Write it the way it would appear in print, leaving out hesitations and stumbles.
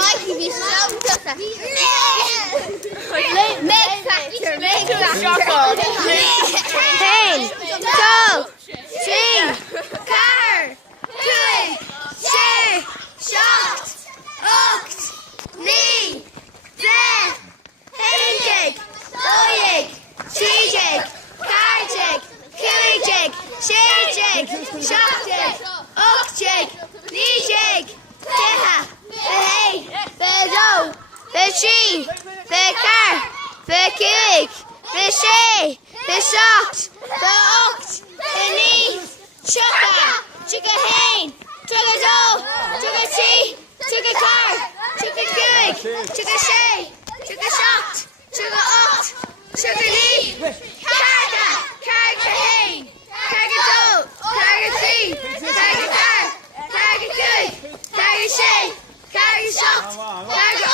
Mikey, wie zo tussen. Make factor, make factor. 1, 2, 3, 4, 5, 6, 7, 8, 9, 10, 11, 12, 13, 14, 15, 16, 17, 18, 19, 20, 21, 22, 23, 24, 25, 26, 27, 28, 29, chugga heen, chugga zo, chugga zie, chugga kar, chugga kuik, chugga zee, chugga zat, chugga acht, chugga lief, karga, karga heen, karga zo, karga zie, karga kar, karga kuik, karga zee, karga zat, karga